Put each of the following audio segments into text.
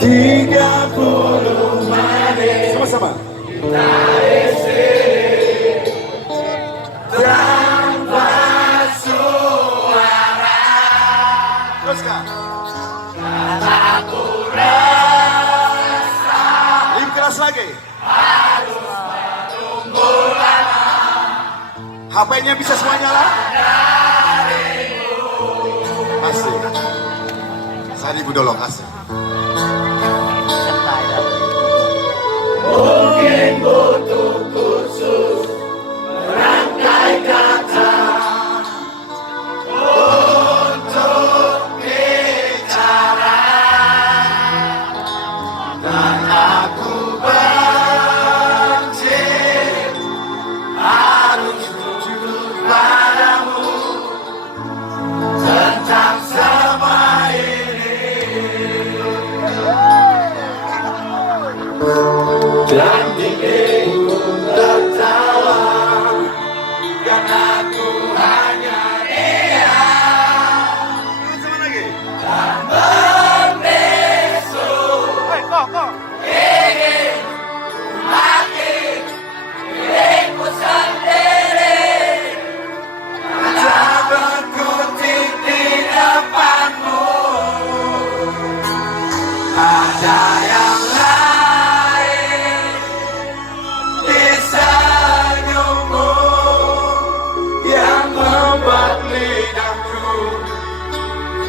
30 menit sama-sama kita isi tanpa suara. Teruskan. Aku rasa lebih keras lagi. Harus menunggu lama. HP-nya bisa semuanya lah. Asik. Saya Ibu Dolong asik. Mungkin butuh khusus merangkai kata untuk bicara, dan aku benci harus jujur padamu tentang semua ini. Dan diriku tertawa karena aku hanya dia. Sama lagi. Dan membisu ingin mati diriku sendiri. Tak berkutik di depanmu. Ada yang lain di senyummu yang membuat lidahku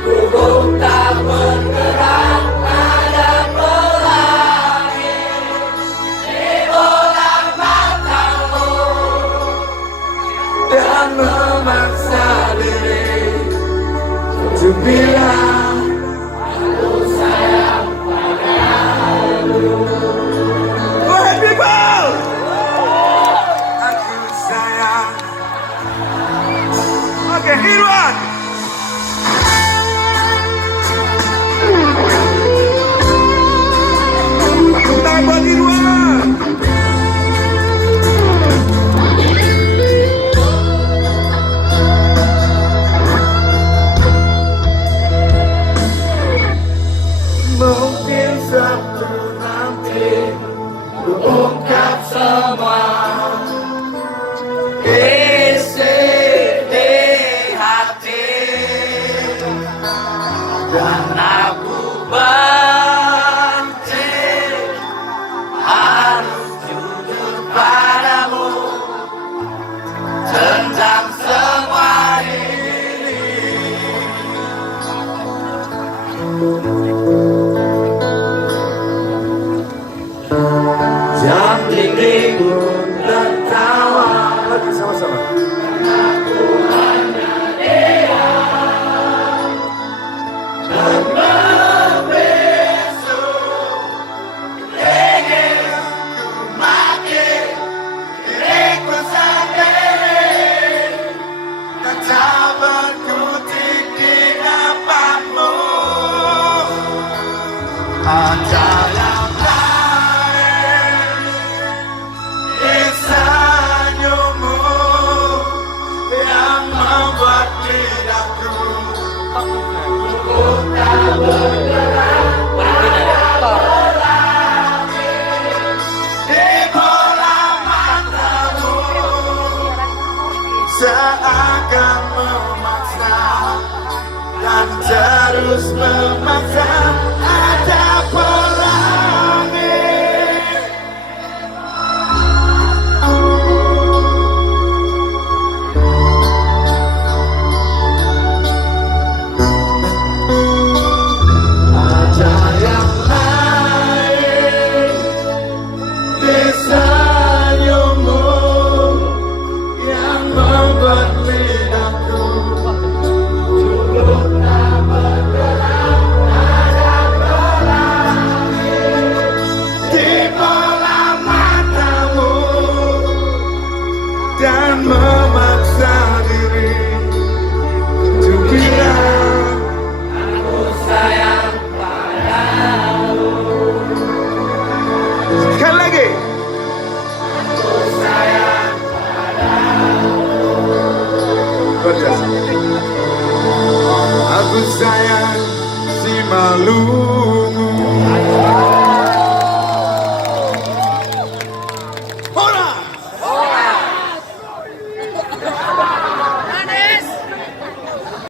gugup tak bergerak. Ada pelangi di bola matamu dan memaksa diri untuk bilang aku sayang padamu. Go ahead people! Aku sayang. Oke, Irwan. Tepuk tangan buat Irwan. Mungkin suatu nanti ku ungkap semua isi di hati, dan aku benci harus jujur padamu tentang semua ini. Jam dindingmu tertawa lagi sama-sama. Aku hanya dia. Dan membisu ingin ku mati diriku sendiri. Dan tak berkutik di depanmu. Ada yang lain di senyummu yang membuat lidahku gugup tak bergerak. Ada pelangi di bola matamu seakan memaksa dan terus memaksa. Ada pelangi. Ada yang lain di senyummu yang membuat lidahku gugup tak bergerak. Ada pelangi di bola matamu dan memaksa diri untuk bilang aku sayang padamu. Sekali lagi. Aku sayang padamu. Luar biasa. Aku sayang si malu.